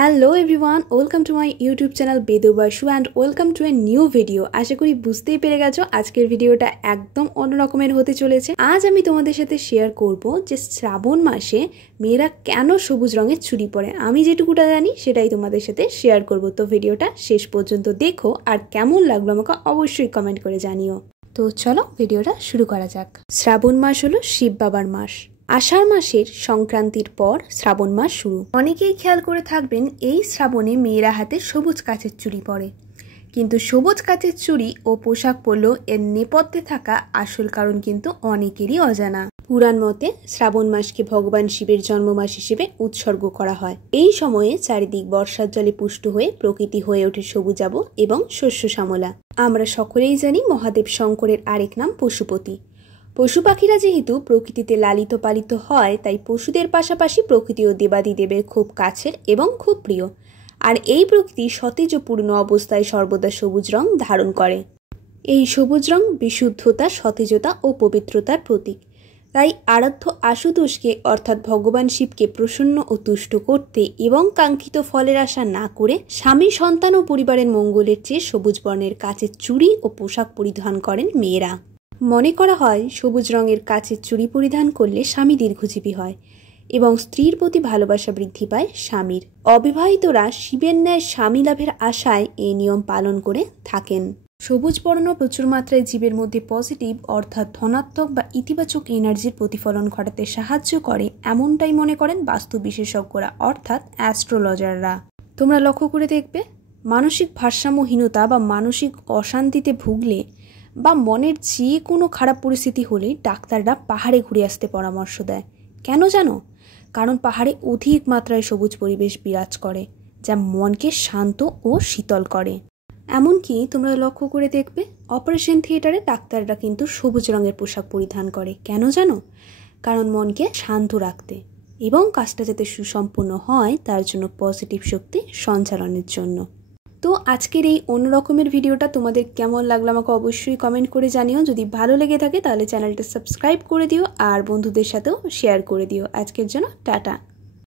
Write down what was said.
Hello everyone, welcome to my YouTube channel Bedu Basu and welcome to a new video. আশা করি বুঝতেই পেরে গেছো আজকের ভিডিওটা একদম অন্য রকমের হতে চলেছে। আজ আমি তোমাদের সাথে শেয়ার করব যে শ্রাবণ মাসে মেয়েরা কেন সবুজ রঙের চুড়ি পরে। আমি যেটুকুটা জানি সেটাই তোমাদের সাথে শেয়ার করব। তো ভিডিওটা শেষ পর্যন্ত দেখো, আর কেমন লাগলো আমাকে অবশ্যই কমেন্ট করে জানিও। তো চলো ভিডিওটা শুরু করা যাক। শ্রাবণ মাস হলো শিব বাবার মাস। আষাঢ় মাসের সংক্রান্তির পর শ্রাবণ মাস শুরু। অনেকেই খেয়াল করে থাকবেন এই শ্রাবণে মেয়েরা হাতে সবুজ কাচের চুড়ি পরে, কিন্তু সবুজ কাচের চুড়ি ও পোশাক পরলেও এর নেপথ্যে থাকা আসল কারণ কিন্তু অনেকেরই অজানা। পুরাণ মতে শ্রাবণ মাসকে ভগবান শিবের জন্মমাস হিসেবে উৎসর্গ করা হয়। এই সময়ে চারিদিক বর্ষার জলে পুষ্ট হয়ে প্রকৃতি হয়ে ওঠে সবুজাভ এবং শস্য শ্যামলা। আমরা সকলেই জানি মহাদেব শঙ্করের আরেক নাম পশুপতি। পশু পাখিরা যেহেতু প্রকৃতিতে লালিত পালিত হয়, তাই পশুদের পাশাপাশি প্রকৃতিও দেবাদিদেবের খুব কাছের এবং খুব প্রিয়। আর এই প্রকৃতি সতেজ ও পূর্ণ অবস্থায় সর্বদা সবুজ রং ধারণ করে। এই সবুজ রং বিশুদ্ধতা, সতেজতা ও পবিত্রতার প্রতীক। তাই আরাধ্য আশুতোষকে অর্থাৎ ভগবান শিবকে প্রসন্ন ও তুষ্ট করতে এবং কাঙ্ক্ষিত ফলের আশা না করে স্বামী, সন্তান ও পরিবারের মঙ্গলের চেয়ে সবুজ বর্ণের কাচের চুড়ি ও পোশাক পরিধান করেন মেয়েরা। মনে করা হয় সবুজ রঙের কাচের চুড়ি পরিধান করলে স্বামী দীর্ঘজীবী হয় এবং স্ত্রীর প্রতি ভালোবাসা বৃদ্ধি পায় স্বামীর। অবিবাহিতরা শিবের ন্যায় স্বামী লাভের আশায় এই নিয়ম পালন করে থাকেন। সবুজ বর্ণ প্রচুর মাত্রায় জীবের মধ্যে পজিটিভ অর্থাৎ ধনাত্মক বা ইতিবাচক এনার্জির প্রতিফলন ঘটাতে সাহায্য করে, এমনটাই মনে করেন বাস্তু বিশেষজ্ঞরা অর্থাৎ অ্যাস্ট্রোলজাররা। তোমরা লক্ষ্য করে দেখবে, মানসিক ভারসাম্যহীনতা বা মানসিক অশান্তিতে ভুগলে বা মনের যে কোনো খারাপ পরিস্থিতি হলেই ডাক্তাররা পাহাড়ে ঘুরে আসতে পরামর্শ দেয়। কেন জানো? কারণ পাহাড়ে অধিক মাত্রায় সবুজ পরিবেশ বিরাজ করে, যা মনকে শান্ত ও শীতল করে। এমনকি তোমরা লক্ষ্য করে দেখবে, অপারেশন থিয়েটারে ডাক্তাররা কিন্তু সবুজ রঙের পোশাক পরিধান করে। কেন জানো? কারণ মনকে শান্ত রাখতে এবং কাজটা যাতে সুসম্পন্ন হয় তার জন্য, পজিটিভ শক্তি সঞ্চালনের জন্য। তো আজকের এই অন্যরকমের ভিডিওটা তোমাদের কেমন লাগলো আমাকে অবশ্যই কমেন্ট করে জানিও। যদি ভালো লেগে থাকে তাহলে চ্যানেলটা সাবস্ক্রাইব করে দিও আর বন্ধুদের সাথেও শেয়ার করে দিও। আজকের জন্য টাটা।